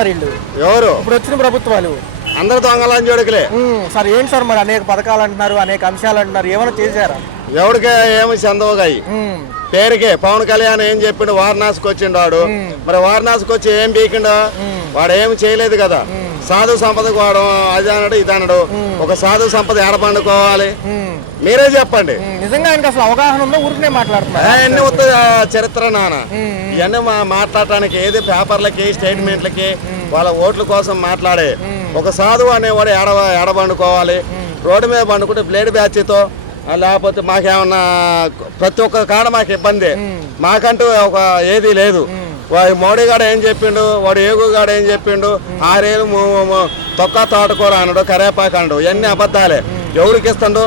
ఎవరు ఇప్పుడు వచ్చిన ప్రభుత్వాలు అందరు దొంగలని జోడికలే సార్ ఏంటి సార్ మరి అనేక పథకాలు అంటున్నారు, అనేక అంశాలు అంటున్నారు, ఏమైనా చేశారా? ఎవడికే ఏమి చందవగాయి పేరుకే పవన్ కళ్యాణ్ ఏం చెప్పిండు, వారణాసికి వచ్చిండు వాడు. మరి వారణాసికి వచ్చి ఏం పీకిండు? వాడు ఏమి చేయలేదు కదా. సాధు సంపదకు వాడు అది అన్నాడు ఇది అన్నాడు. ఒక సాధు సంపద ఎడ పండుకోవాలి మీరే చెప్పండి. నిజంగా ఆయనకి అసలు అవగాహన ఉందో ఊరికే మాట్లాడుతున్నారు. అన్ని ఉత్త చరిత్ర నాన్న ఇవన్నీ మాట్లాడటానికి ఏది పేపర్లకి స్టేట్మెంట్లకి వాళ్ళ ఓట్ల కోసం మాట్లాడే. ఒక సాధువు అనేవాడు ఎడబండుకోవాలి. రోడ్డు మీద పండుకుంటే బ్లేడ్ బ్యాచ్తో లేకపోతే మాకేమన్నా ప్రతి ఒక్క కాడ మాకు ఇబ్బంది. మాకంటూ ఒక ఏది లేదు. మోడీ గారు ఏం చెప్పిండు, వాడు ఏగు గారు ఏం చెప్పిండు, 6 ఏళ్ళు తొక్క తోటకూర అన్నాడు, కరేపాకు అన్నాడు. ఇవన్నీ అబద్ధాలే. ఎవరికి ఇస్తాడు?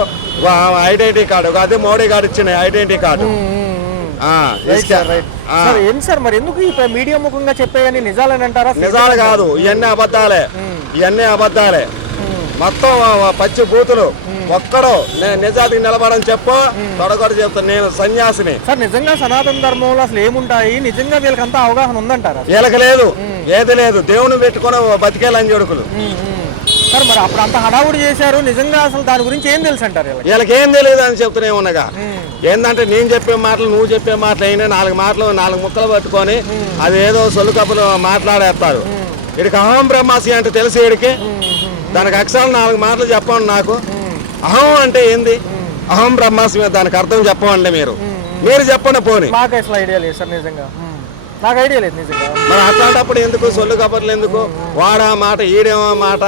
Identity card. అదే మోడీ గారు ఇచ్చిన ఐడెంటిటీ కార్డు. ఏంటి సార్ మరి ఎందుకు మీడియా ముఖంగా చెప్పేయని నిజాలని అంటారా? నిజాలు కాదు, ఇవన్నీ అబద్ధాలే. ఇవన్నీ అబద్ధాలే మొత్తం పచ్చి బూతులు. ఒక్కడో నిజానికి నిలబడని చెప్పు తొడగొడ చెప్తాను. నేను సన్యాసిని సార్. నిజంగా సనాతన ధర్మంలో అసలు ఏముంటాయి? నిజంగా వీళ్ళకంతా అవగాహన ఉందంటారా? వీళ్ళకి లేదు, ఏది లేదు. దేవుని పెట్టుకుని బతికే లంజోడుకులు సార్. మరి అప్పుడు అంత హడావుడి చేశారు, నిజంగా అసలు దాని గురించి ఏం తెలుసు అంటారు? వీళ్ళకి ఏం తెలియదు అని చెప్తూనే ఉన్నగా. ఏంటంటే నేను చెప్పే మాటలు నువ్వు చెప్పే మాటలు అయినా 4 ముక్కలు పట్టుకొని అది ఏదో సొల్లు కప్పులు మాట్లాడేస్తారు. వీడికి అహం బ్రహ్మాసి అంటే తెలిసి వీడికి దానికి అక్షరాలు 4 మాటలు చెప్పండి నాకు. అహం అంటే ఏంది? అహం బ్రహ్మాస్మి దానికి అర్థం చెప్పండి. మీరు చెప్పండి. పోనీ నాకు అసలు ఐడియా లేదు సార్. నిజంగా నాకు ఐడియా లేదు నిజంగా. మరి అట్లాంటప్పుడు ఎందుకు సొల్లు కబర్లు ఎందుకు? వాడా మాట ఈడేమో మాట.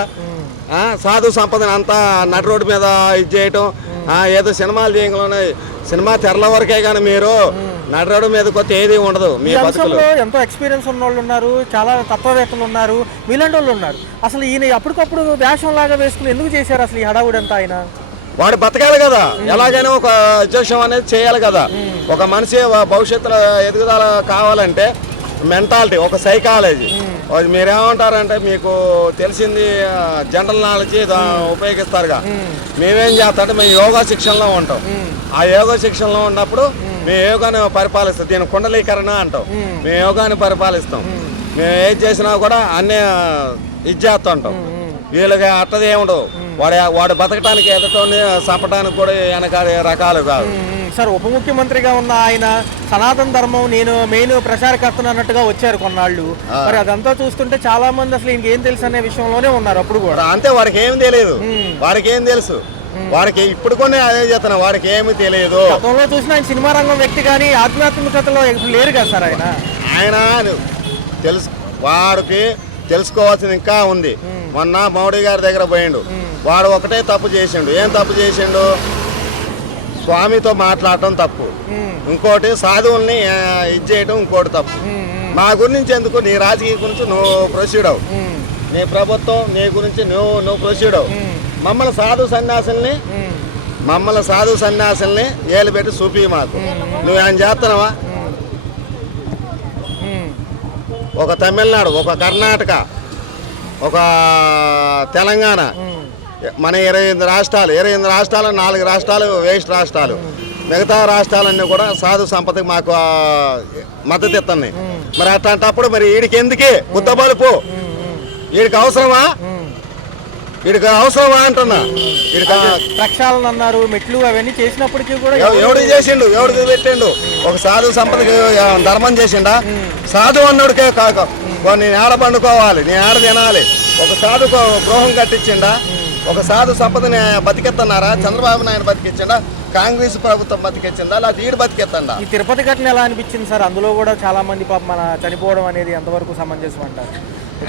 సాధు సంపదని అంతా నటి రోడ్డు మీద ఇది చేయటం, ఏదో సినిమాలు చేయగలనే సినిమా తెరల వరకే కానీ మీరు నటి రోడ్డు మీద కొత్త ఏది ఉండదు. మీ బతుకులో ఎంతో ఎక్స్పీరియన్స్ ఉన్న వాళ్ళు ఉన్నారు, చాలా తత్వవేత్తలు ఉన్నారు, మీలాంటి వాళ్ళు ఉన్నారు. అసలు ఈయన అప్పటికప్పుడు వేషం లాగా వేసుకుని ఎందుకు చేశారు అసలు ఈ హడావుడి అంతా? ఆయన వాడు బతకాలి కదా, ఎలాగైనా ఒక ఉద్దేశం అనేది చేయాలి కదా. ఒక మనిషి భవిష్యత్తులో ఎదుగుదల కావాలంటే మెంటాలిటీ, ఒక సైకాలజీ. మీరేమంటారంటే మీకు తెలిసింది జనరల్ నాలెడ్జ్ ఉపయోగిస్తారుగా. మేమేం చేస్తామంటే మేము యోగా శిక్షణలో ఉంటాం. ఆ యోగా శిక్షణలో ఉన్నప్పుడు మేము యోగాని పరిపాలిస్తాం. దీని కుండలీకరణ అంటాం. మేము యోగాని పరిపాలిస్తాం. మేము ఏది చేసినా కూడా అన్నీ ఇది చేస్తుంటాం. వీళ్ళకి అట్టది ఏముండవు. వాడు బతకటానికి ఎదటోని చంపడానికి కూడా వెనకాడే రకాలు కాదు సార్. ఉప ముఖ్యమంత్రిగా ఉన్న ఆయన సనాతన ధర్మం నేను మెయిన్ ప్రచారకర్తను అన్నట్టుగా వచ్చారు కొన్నాళ్ళు. మరి అదంతా చూస్తుంటే చాలా మంది అసలు ఇంకేం తెలుసు అనే విషయంలోనే ఉన్నారు అప్పుడు కూడా. అంతే, వాడికి ఏం తెలియదు. వాడికి ఏం తెలుసు? వాడికి ఇప్పుడు కొన్ని అదే చేస్తున్నా, వాడికి ఏమి తెలియదు. గతంలో చూసిన ఆయన సినిమా రంగం వ్యక్తి కానీ ఆధ్యాత్మికతలో లేరు కదా సార్. ఆయన తెలుసు, వాడికి తెలుసుకోవాల్సింది ఇంకా ఉంది. మొన్న మోడీ గారి దగ్గర పోయిండు. వాడు ఒకటే తప్పు చేసిండు. ఏం తప్పు చేసిండు? స్వామితో మాట్లాడటం తప్పు. ఇంకోటి సాధువుల్ని ఇది చేయటం ఇంకోటి తప్పు. మా గురించి ఎందుకు? నీ రాజకీయ గురించి నువ్వు ప్రొసీడ్ అవు, నీ ప్రభుత్వం నీ గురించి నువ్వు ప్రొసీడ్ అవు. మమ్మల్ని సాధు సన్యాసుల్ని ఏలు పెట్టి చూపి మాకు. నువ్వేం చేస్తున్నావా? ఒక తమిళనాడు, ఒక కర్ణాటక, ఒక తెలంగాణ, మన 28 రాష్ట్రాలు, 4 రాష్ట్రాలు వేస్ట్ రాష్ట్రాలు. మిగతా రాష్ట్రాలన్నీ కూడా సాధు సంపదకి మాకు మద్దతు ఇస్తున్నాయి. మరి అట్లాంటప్పుడు మరి వీడికి ఎందుకే బుద్ధబలుపు? వీడికి అవసరమా? అంటున్నా. ప్రక్షాళన అన్నారు, మెట్లు అవన్నీ చేసినప్పటికీ కూడా ఎవడికి చేసిండు? ఎవడికి పెట్టిండు? ఒక సాధు సంపదకి ధర్మం చేసిండా? సాధు అన్నోడికే కాక నేను ఆడ పండుకోవాలి, నేను ఆడ తినాలి. ఒక సాధు గృహం కట్టించిండా? ఒక సాధు సంపదని బతికెత్తన్నారా? చంద్రబాబు నాయుడు బతికిచ్చిండా? కాంగ్రెస్ ప్రభుత్వం బతికిచ్చిందా? అలా వీడు బతికెత్తండా? ఈ తిరుపతి ఘటన ఎలా అనిపించింది సార్? అందులో కూడా చాలా మంది పాపం మన చనిపోవడం అనేది ఎంతవరకు సమంజసం అంటారు?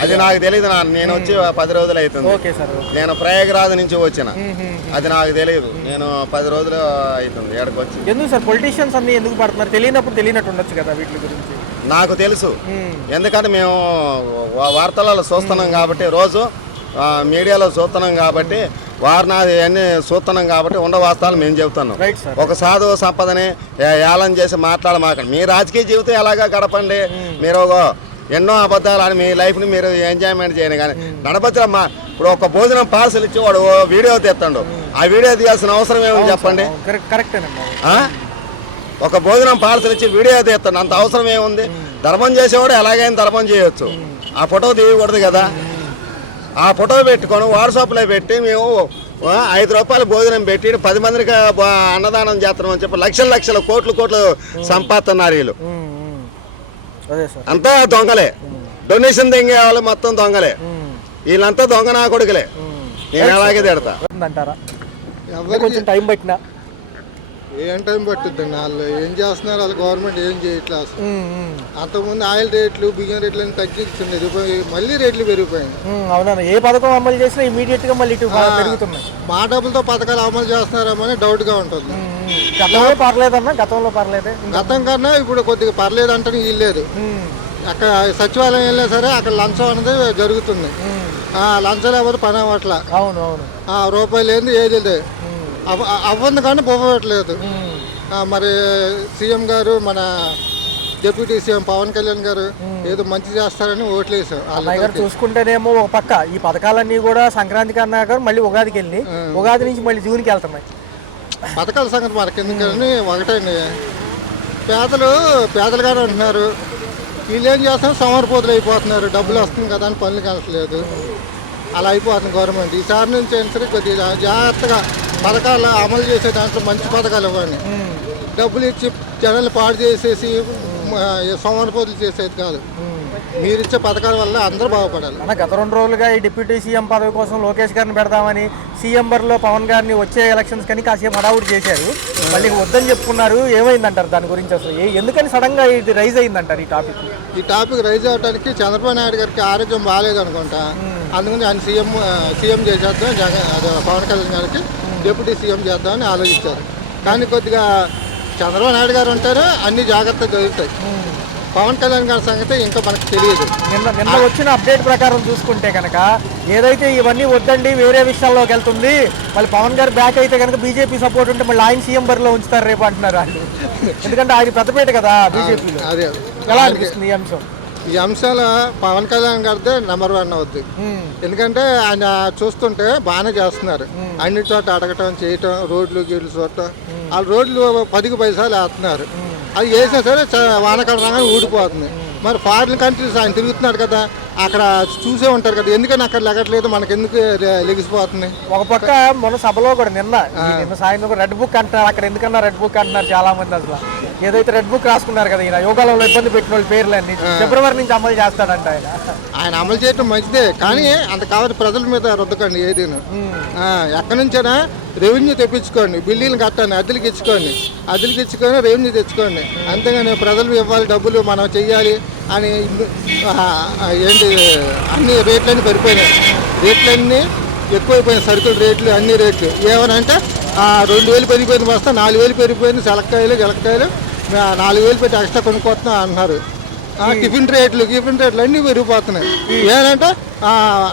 అది నాకు తెలియదు. నేను వచ్చి 10 రోజులు అవుతుంది. Okay sir. నేను ప్రయాగరాజ్ నుంచి వచ్చిన. అది నాకు తెలియదు. నేను 10 రోజులు అవుతుంది ఎక్కడికి వచ్చి. ఎందుకు సార్ పొలిటీషియన్స్ అన్ని ఎందుకు పడుతున్నారు? తెలియనప్పుడు తెలియనట్టు ఉండొచ్చు కదా వీటి గురించి. నాకు తెలుసు, ఎందుకంటే మేము వార్తలలో చూస్తున్నాం కాబట్టి, రోజు మీడియాలో చూస్తున్నాం కాబట్టి, వారణాసి అన్ని చూస్తున్నాం కాబట్టి ఉండవాస్తాలు మేము చెబుతున్నాం. ఒక సాధువు సంపదని ఏళన చేసి మాట్లాడమాకండి. మీ రాజకీయ జీవితం ఎలాగా గడపండి. మీరు ఎన్నో అబద్ధాలు అని మీ లైఫ్ని మీరు ఎంజాయ్మెంట్ చేయండి. కానీ గణపతిలో ఇప్పుడు ఒక భోజనం పార్సల్ ఇచ్చి వాడు వీడియో తీస్తాడు. ఆ వీడియో తీయాల్సిన అవసరం ఏమని చెప్పండి? ఒక భోజనం పార్సల్ ఇచ్చి వీడియో తీస్తాడు, అంత అవసరం ఏముంది? ధర్మం చేసేవాడు ఎలాగైనా ధర్మం చేయొచ్చు. ఆ ఫోటో తీయకూడదు కదా. ఆ ఫోటో పెట్టుకొని వాట్సాప్లో పెట్టి మేము 5 రూపాయలు భోజనం పెట్టి 10 మందికి అన్నదానం చేస్తున్నాం అని చెప్పి లక్షల కోట్లు సంపాదిస్తున్నారు వీళ్ళు. అంతా దొంగలే. డొనేషన్ దొంగ వాళ్ళు మొత్తం దొంగలే. వీళ్ళంతా దొంగ నా కొడుకులే. నేను అలాగే తిడతా. కొంచెం టైం పట్టినా ఏం టైం పట్టుద్దండి. వాళ్ళు ఏం చేస్తున్నారు, వాళ్ళు గవర్నమెంట్ ఏం చేయట్లేదు అసలు. అంతకుముందు ఆయిల్ రేట్లు, బియ్యం రేట్లు అని తగ్గించింది, మళ్ళీ రేట్లు పెరిగిపోయాయి. అవునా? ఏ పథకం అమలు చేసినా ఇమీడియట్ గా మళ్ళీ పెరుగుతున్నాయి. మా డబ్బులతో పథకాలు అమలు చేస్తున్నారేమో డౌట్ గా ఉంటుంది. గతంలో పర్లేదన్నా, గతంలో పర్లేదే. గతం కన్నా ఇప్పుడు కొద్దిగా పర్లేదు అంటే వీల్లేదు. అక్కడ సచివాలయం వెళ్ళినా సరే అక్కడ లంచం అనేది జరుగుతుంది. లంచం లేకపోతే పని అవ్వట్లా. రూపాయలు ఏంది ఏది లేదు, అవ్వంది కానీ పోవట్లేదు. మరి సీఎం గారు, మన డిప్యూటీ సీఎం పవన్ కళ్యాణ్ గారు ఏదో మంచి చేస్తారని ఓట్లు వేసాం. చూసుకుంటేనేమో ఒక పక్క ఈ పథకాలన్నీ కూడా సంక్రాంతి కన్నా మళ్ళీ ఉగాదికి వెళ్ళి ఉగాది నుంచి మళ్ళీ జూన్కి వెళ్తున్నాయి. పథకాల సంగతి మనకి ఎందుకని ఒకటండి, పేదలుగానే ఉంటున్నారు. వీళ్ళు ఏం చేస్తున్నారు, సోమరిపోతులు అయిపోతున్నారు. డబ్బులు వస్తుంది కదా అని పనులు కలసలేదు, అలా అయిపోతుంది గవర్నమెంట్. ఈసారి నుంచి సరే కొద్దిగా జాగ్రత్తగా పథకాలు అమలు చేసే దాంట్లో మంచి పథకాలు ఇవ్వండి. డబ్బులు ఇచ్చి జనాలు పాడు చేసేసి సోమరిపోతులు చేసేది కాదు. మీరిచ్చే పథకాల వల్ల అందరూ బాగుపడాలి. గత 2 రోజులుగా ఈ డిప్యూటీ సీఎం పదవి కోసం లోకేష్ గారిని పెడదామని సీఎం బరిలో పవన్ గారిని వచ్చే ఎలక్షన్స్ కానీ కాసేపు హడావుడి చేశారు. మళ్ళీ వద్దని చెప్పుకున్నారు. ఏమైందంటారు దాని గురించి? అసలు ఎందుకని సడన్ గా ఇది రైజ్ అయిందంటారు ఈ టాపిక్ రైజ్ అవడానికి చంద్రబాబు నాయుడు గారికి ఆరోగ్యం బాగాలేదు అనుకుంటా. అందుకని ఆయన సీఎం చేసేద్దాం, పవన్ కళ్యాణ్ గారికి డిప్యూటీ సీఎం చేద్దామని ఆలోచించారు. కానీ కొద్దిగా చంద్రబాబు నాయుడు గారు ఉంటారు, అన్ని జాగ్రత్తలు జరుగుతాయి. పవన్ కళ్యాణ్ గారి సంగతి ఇంకా మనకు తెలియదు. నిన్న వచ్చిన అప్డేట్ ప్రకారం చూసుకుంటే కనుక ఏదైతే ఇవన్నీ వద్దండి వేరే విషయాల్లోకి వెళ్తుంది, మళ్ళీ పవన్ గారు బ్యాక్ అయితే కనుక బీజేపీ సపోర్ట్ ఉంటే మళ్ళీ ఆయన సీఎం బరిలో ఉంచుతారు రేపు అంటున్నారు వాళ్ళు. ఎందుకంటే ఆయన పెద్దపేట కదా బీజేపీలో. అదే ఎలా అనిపిస్తుంది ఈ అంశం? ఈ అంశాలు పవన్ కళ్యాణ్ గారిదే నెంబర్ 1 అవుద్ది. ఎందుకంటే ఆయన చూస్తుంటే బాగానే చేస్తున్నారు. అన్ని చోట అడగటం, చేయటం, రోడ్లు గీడ్లు చూడటం. ఆ రోడ్లు 10కి 10 సార్లు వేస్తున్నారు. అది వేసినా సరే వానకాలం రాగానే ఊడిపోతుంది. మరి ఫారిన్ కంట్రీస్ ఆయన తిరుగుతున్నాడు కదా, అక్కడ చూసే ఉంటారు కదా, ఎందుకని అక్కడ లెగట్లేదు, మనకి ఎందుకు లెగిసిపోతుంది? ఒక పక్క మన సభలో కూడా నిన్న సాయంత్రం రెడ్ బుక్ అంటున్నారు. అక్కడ ఎందుకన్నా రెడ్ బుక్ అంటున్నారు చాలా మంది. అసలు ఏదైతే రెడ్ బుక్ రాసుకున్నారు కదా, ఈయన యోగాలలో ఇబ్బంది పెట్టిన వాళ్ళ పేర్లన్నీ ఫిబ్రవరి నుంచి అమలు చేస్తాడంట ఆయన అమలు చేయడం మంచిదే, కానీ అంత కావాలి ప్రజల మీద రుద్దకండి ఏదైనా. ఎక్కడి నుంచైనా రెవెన్యూ తెప్పించుకోండి, బిల్లులు కట్టండి, అద్దెలకి ఇచ్చుకొని రెవెన్యూ తెచ్చుకోండి. అంతేగాని ప్రజలు ఇవ్వాలి డబ్బులు మనం చెయ్యాలి అని ఏంటి అన్ని రేట్లన్నీ పడిపోయినాయి. రేట్లన్నీ ఎక్కువైపోయినాయి, సరుకుల రేట్లు అన్ని రేట్లు. ఏమనంటే 2000 పెరిగిపోయింది బస్తా, 4000 పెరిగిపోయింది. సెలక్కాయలు గిలక్కాయలు 4000 పెట్టి ఎక్స్ట్రా కొనుక్కోతున్నాం అన్నారు. టిఫిన్ రేట్లు అన్నీ పెరిగిపోతున్నాయి. ఏంటంటే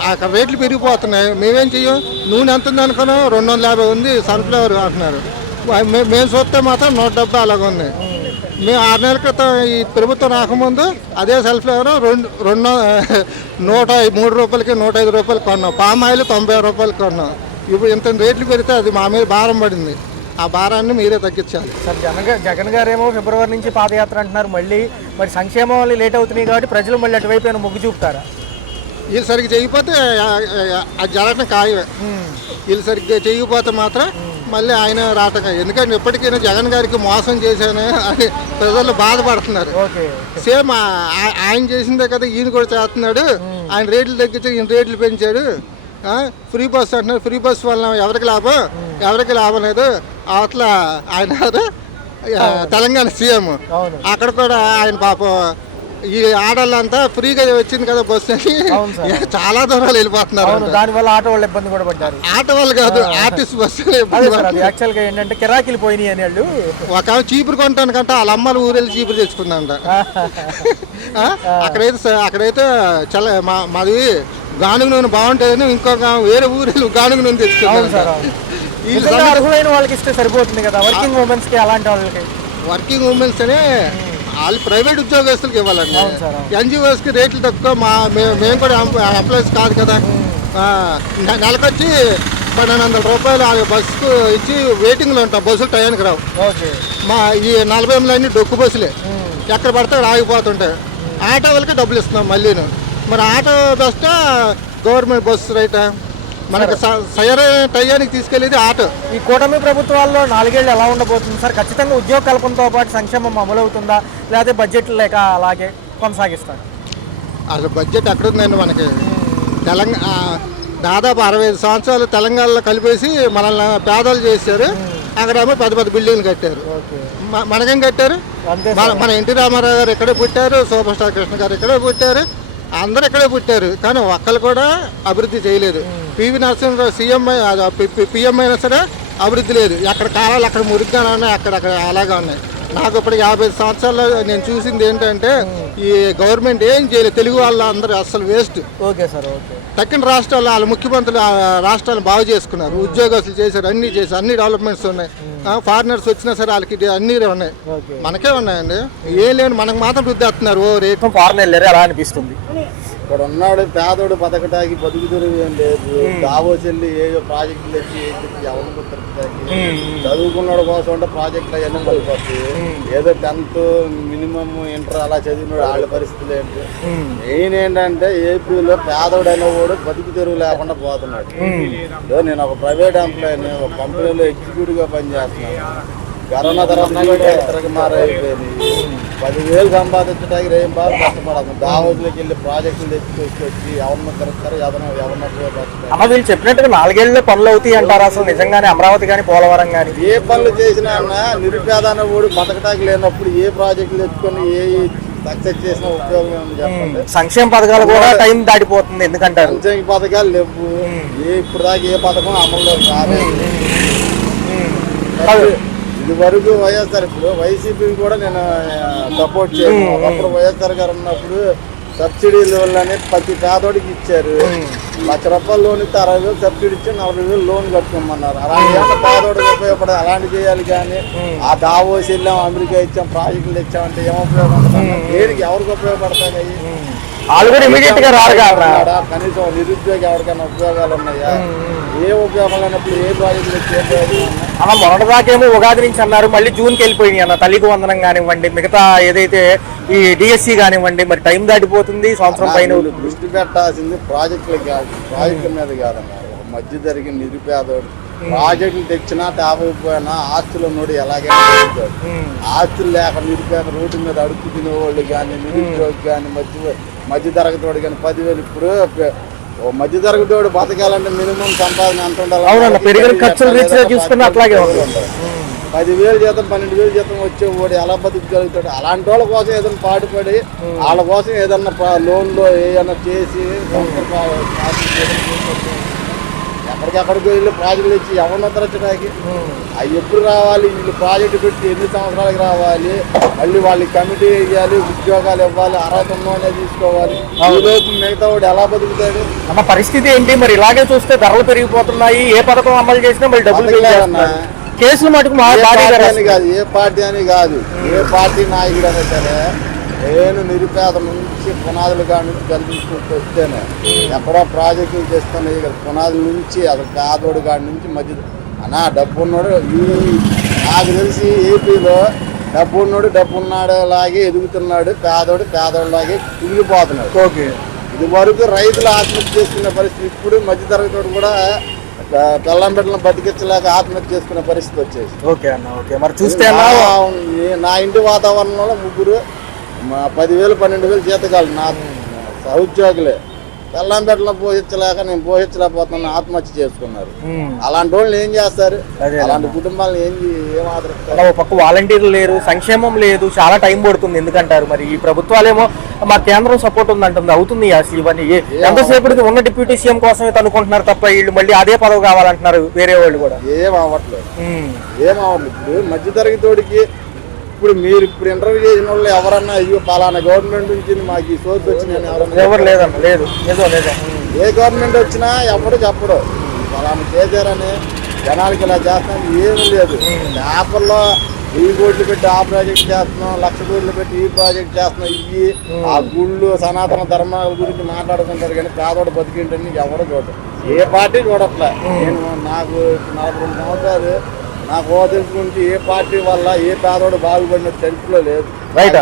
అక్కడ రేట్లు పెరిగిపోతున్నాయి. మేమేం చెయ్యం, నూనె ఎంత ఉంది అనుకున్నాం, 250 ఉంది సన్ఫ్లవర్ అంటున్నారు. మేము చూస్తే మాత్రం 170 అలాగ ఉంది. మేము 6 నెలల క్రితం ఈ ప్రభుత్వం రాకముందు అదే సన్ఫ్లవర్ 103 రూపాయలకి 105 రూపాయలు కొన్నాం. పామ్ ఆయిల్ 90 రూపాయలు కొన్నాం. ఇప్పుడు ఇంత రేట్లు పెరిగితే అది మా మీద భారం పడింది. ఆ భారాన్ని మీరే తగ్గించాలి. సార్ జగన్ గారేమో ఫిబ్రవరి నుంచి పాదయాత్ర అంటున్నారు. మరి సంక్షేమం లేట్ అవుతున్నాయి కాబట్టి ప్రజలు మళ్ళీ అటువైపు మొగ్గు చూపుతారా? వీళ్ళు సరిగ్గా చేయకపోతే అది జరగటం ఖాయమే. వీళ్ళు సరిగ్గా చేయకపోతే మాత్రం మళ్ళీ ఆయన రాటం. ఎందుకంటే ఎప్పటికైనా జగన్ గారికి మోసం చేశాను అని ప్రజలు బాధపడుతున్నారు. సేమ్ ఆయన చేసిందే కదా ఈయన కూడా చేస్తున్నాడు. ఆయన రేట్లు తగ్గించి ఈయన రేట్లు పెంచాడు. ఫ్రీ బస్ అంటున్నారు. ఫ్రీ బస్ వల్ల ఎవరికి లాభం లేదు. అవతల ఆయన తెలంగాణ సీఎం, అక్కడ కూడా ఆయన పాపం ఈ ఆడవాళ్ళంతా ఫ్రీగా వచ్చింది కదా బస్సు అని చాలా దూరాలు వెళ్ళిపోతున్నారు. దానివల్ల ఆటో వాళ్ళు ఇబ్బంది కూడా పడ్డారు. ఆటో వాళ్ళు కాదు, ఆర్టీసీ బస్సులు యాక్చువల్గా ఏంటంటే కిరాకీలు పోయినాయి అని వాళ్ళు ఒక చీపురు కొంటానికంటే వాళ్ళ అమ్మలు ఊరెళ్ళి చీపురు తెచ్చుకుందంట. అక్కడైతే చాలా మాది గానుగ నూనె బాగుంటుందని ఇంకొక వేరే ఊరెళ్ళి గానుగ నూనె తెచ్చుకున్నాను. అర్హులైన వాళ్ళకి ఇస్తే సరిపోతుంది కదా, వర్కింగ్ ఉమెన్స్ కి. అలాంటి వాళ్ళకి వర్కింగ్ ఉమెన్స్ అనే వాళ్ళు ప్రైవేట్ ఉద్యోగస్తులకు ఇవ్వాలండి. ఎన్జిఓస్కి రేట్లు తక్కువ. మేము కూడా ఎంప్లాయీస్ కాదు కదా. నెలకొచ్చి 1200 రూపాయలు ఆ బస్సుకు ఇచ్చి వెయిటింగ్లో ఉంటాం. బస్సులు టయానికి రావు. ఈ 40 డొక్కు బస్సులే ఎక్కడ పడితే ఆగిపోతుంటాయి. ఆటో వాళ్ళకి డబ్బులు ఇస్తున్నాం. మళ్ళీ మరి ఆటో బెస్టా గవర్నమెంట్ బస్సు రైటా? మనకి సరైన టయానికి తీసుకెళ్ళేది ఆటో. ఈ కూటమి ప్రభుత్వాల్లో 4 ఏళ్ళు ఎలా ఉండబోతుంది సార్? ఖచ్చితంగా ఉద్యోగ కల్పనతో పాటు సంక్షేమం అమలు అవుతుందా, లేకపోతే బడ్జెట్ లేక అలాగే కొనసాగిస్తారు? అసలు బడ్జెట్ ఎక్కడుందండి మనకి? తెలంగాణ దాదాపు 65 సంవత్సరాలు తెలంగాణలో కలిపేసి మనల్ని పేదలు చేశారు. అక్కడేమో పెద్ద పెద్ద బిల్డింగ్లు కట్టారు. మనకేం కట్టారు? మన ఎన్టీ రామారావు గారు ఇక్కడే పుట్టారు, సూపర్ స్టార్ కృష్ణ గారు ఇక్కడే పుట్టారు, అందరు ఇక్కడే పుట్టారు. కానీ ఒక్కరు కూడా అభివృద్ధి చేయలేదు. పివి నరసింహరావు సీఎం పిఎం అయినా సరే అభివృద్ధి లేదు. ఎక్కడ కాలాలు అక్కడ మురిగ్గానే ఉన్నాయి, అక్కడక్కడ అలాగే ఉన్నాయి. నాకు ఇప్పుడు 55 సంవత్సరాల్లో నేను చూసింది ఏంటంటే ఈ గవర్నమెంట్ ఏం చేయలేదు. తెలుగు వాళ్ళు అందరూ అసలు వేస్ట్. Okay sir, okay. తక్కిన రాష్ట్రాల్లో వాళ్ళ ముఖ్యమంత్రులు రాష్ట్రాలను బాగు చేసుకున్నారు, ఉద్యోగస్తులు చేశారు, అన్ని చేశారు, అన్ని డెవలప్మెంట్స్ ఉన్నాయి. ఫారినర్స్ వచ్చినా సరే వాళ్ళకి అన్ని ఉన్నాయి, మనకే ఉన్నాయండి. ఏం లేని మనకు మాత్రం రుద్దేస్తున్నారు. ఓ రేటు ఫారెన్ వెళ్ళారు అలా అనిపిస్తుంది. ఇక్కడ ఉన్నాడు పేదోడు బతకటానికి బతుకు తెరువు ఏం లేదు. దావోస్ వెళ్ళి ఏదో ప్రాజెక్టులు తెచ్చి ఎవరు చదువుకున్నాడు కోసం అంటే ప్రాజెక్టులు అవన్నీ కలిపొస్తాయి. ఏదో 10th మినిమం ఇంటర్ అలా చదివినాడు వాళ్ళ పరిస్థితులు ఏంటి? మెయిన్ ఏంటంటే ఏపీలో పేదోడు అనేవాడు బతుకు తెరువు లేకుండా పోతున్నాడు. నేను ఒక ప్రైవేట్ ఎంప్లాయీని, ఒక కంపెనీలో ఎగ్జిక్యూటివ్ గా పనిచేస్తున్నాను. కరోనా తర్వాత తిరగ మారైపోయింది. 10,000 సంపాదించడానికి రేం బాగా కష్టపడదు. దావోస్లోకి వెళ్ళి ప్రాజెక్టులు తెచ్చి ఎవరిని తిరుగుతారు, అమ్మ వీళ్ళు చెప్పినట్టుగా 4 ఏళ్ళలో పనులు అవుతాయి అంటారు. అసలు నిజంగానే అమరావతి కానీ పోలవరం కానీ ఏ పనులు చేసినా నిరుపేద అనేవాడు బతకటానికి లేనప్పుడు ఏ ప్రాజెక్టులు తెచ్చుకొని ఏ సక్సెస్ చేసిన ఉపయోగం చెప్పండి. సంక్షేమ పథకాలు కూడా టైం దాటిపోతుంది ఎందుకంటారు? సంక్షేమ పథకాలు లేవు. ఇప్పుడు దాకా ఏ పథకం అమల్లో రాలేదు. ఇది వరకు వైఎస్ఆర్, ఇప్పుడు వైసీపీని కూడా నేను సపోర్ట్ చేయను. అప్పుడు వైఎస్ఆర్ గారు ఉన్నప్పుడు సబ్సిడీ లోన్లని ప్రతి పేదోడికి ఇచ్చారు. ₹1,00,000 లోన్ ఇస్తే 60,000 సబ్సిడీ ఇచ్చి 40,000 లోన్ కట్టుకోమన్నారు. అలాంటి పేదోడికి ఉపయోగపడదు. అలాంటి చేయాలి. కానీ ఆ దావోస్ వెళ్ళాం, అమెరికా ఇచ్చాం, ప్రాజెక్టులు తెచ్చామంటే ఏం ఉపయోగపడుతుంది? దేనికి ఎవరికి ఉపయోగపడతాయి? కనీసం నిరుద్యోగి ఎవరికైనా ఉపయోగాలు ఉన్నాయా? ఏ ఉపయోగాలు అయినప్పుడు ఏ ప్రాజెక్టులు వచ్చే అలా మొన్నటిదాకేమో ఉగాది నుంచి అన్నారు, మళ్ళీ జూన్కి వెళ్ళిపోయినాయి అన్న. తల్లికి వందనం కానివ్వండి, మిగతా ఏదైతే ఈ డిఎస్సి కానివ్వండి, మరి టైం దాటిపోతుంది, సంవత్సరం పైన. దృష్టి పెట్టాల్సింది ప్రాజెక్టులు కాదు, ప్రాజెక్టుల మీద కాదన్న. మధ్య జరిగిన నిరుపేదోడు ప్రాజెక్టులు తెచ్చినా తేకపోయినా ఆస్తులు ఉన్నోడు ఎలాగైనా తెచ్చుతాడు. ఆస్తులు లేక నిరుపేద రోడ్డు మీద అడుగు తినేవాళ్ళు కానీ, నిరుద్యోగి కానీ, మధ్య తరగతి కానీ 10,000. ఇప్పుడు మధ్య తరగతి వాడు బతకాలంటే మినిమం సంపాదన ఎంత ఉండాలి? పెరిగిన ఖర్చులు చూసుకుని అట్లాగే 10,000 జీతం 12,000 జీతం వచ్చేవాడు ఎలా బతుకగలుగుతాడు? అలాంటి వాళ్ళ కోసం ఏదైనా పాటుపడి వాళ్ళ కోసం ఏదన్నా లోన్లో ఏదైనా చేసి ఎక్కడికెక్కడికి వెళ్ళి ప్రాజెక్టులు ఇచ్చి ఎవరిని తరచడానికి అవి ఎప్పుడు రావాలి? వీళ్ళు ప్రాజెక్టు పెట్టి ఎన్ని సంవత్సరాలకు రావాలి? మళ్ళీ వాళ్ళకి కమిటీ వేయాలి, ఉద్యోగాలు ఇవ్వాలి, అర్హత ఉన్నోనే తీసుకోవాలి. ఈలోపు మిగతా వాడు ఎలా బతుకుతాడు? అన్న పరిస్థితి ఏంటి మరి? ఇలాగే చూస్తే ధరలు పెరిగిపోతున్నాయి. ఏ పథకం అమలు చేసినా మళ్ళీ డబ్బులు కేసులు మటుకు కాదు, ఏ పార్టీ అని కాదు, ఏ పార్టీ నాయకుడు అయినా సరే నేను నిరుపేద నుంచి పునాదులు కాడి నుంచి కల్పించుకుంటూ వస్తేనే ఎక్కడో ప్రాజెక్టులు చేస్తున్నాయి. పునాదుల నుంచి అసలు పేదోడు కాడి నుంచి మధ్య అన్నా డబ్బు ఉన్నాడు. నాకు తెలిసి ఏపీలో డబ్బు ఉన్నాడు, డబ్బు ఉన్నాడు లాగే ఎదుగుతున్నాడు, పేదోడు పేదోడులాగే కుంగిపోతున్నాడు. ఓకే, ఇది వరకు రైతులు ఆత్మహత్య చేసుకునే పరిస్థితి. ఇప్పుడు మధ్యతరగతి కూడా బెల్లం బిడ్డలను బతికించలేక ఆత్మహత్య చేసుకునే పరిస్థితి వచ్చేసి. ఓకే అన్న, ఓకే. మరి చూస్తే నా ఇంటి వాతావరణంలో ముగ్గురు 10,000 12,000 జీతకాలు నా సహోద్యోగులే. బెల్లం బిడ్డలను పోషించలేక నేను పోషించలేకపోతున్నా ఆత్మహత్య చేసుకున్నారు. అలాంటి వాళ్ళని ఏం చేస్తారు? అలాంటి కుటుంబాలను ఏం ఆదరిస్తారు? ఒక పక్క వాలంటీర్లు లేరు, సంక్షేమం లేదు, చాలా టైం పడుతుంది ఎందుకంటారు? మరి ఈ ప్రభుత్వాలేమో మా కేంద్రం సపోర్ట్ ఉందంటుంది. అవుతుంది అసలు ఇవన్నీ ఎంతసేపటికి ఉన్న డిప్యూటీ సీఎం కోసమే తనుకుంటున్నారు తప్ప వీళ్ళు మళ్ళీ అదే పదవి కావాలంటున్నారు వేరే వాళ్ళు కూడా. ఏం అవ్వట్లేదు. ఇప్పుడు మధ్యతరగతోడికి ఇప్పుడు మీరు ఇప్పుడు ఇంటర్వ్యూ చేసిన వాళ్ళు ఎవరన్నా అయ్యో పలానా గవర్నమెంట్ నుంచి మాకు ఈ సోర్స్ వచ్చింది ఎవరు లేదన్న, లేదు. ఏ గవర్నమెంట్ వచ్చినా ఎవరు చెప్పడు పలానా చేశారని. జనాలకి ఇలా చేస్తాం ఏమీ లేదు. పేపర్లో 1000 కోట్లు పెట్టి ఆ ప్రాజెక్ట్ చేస్తున్నాం, 1,00,000 కోట్లు పెట్టి ఈ ప్రాజెక్ట్ చేస్తున్నాం. ఇవి ఆ గుళ్ళు సనాతన ధర్మాల గురించి మాట్లాడుకుంటారు కానీ పేదోడు బతికింటని ఎవరు చూడరు. ఏ పార్టీ చూడట్లే. నేను నాకు 42 సంవత్సరాలు నాకు తెలుసుకుంటే ఏ పార్టీ వల్ల ఏ పేదోడు బాగుపడిన చరిత్రలో లేదు. రైట్.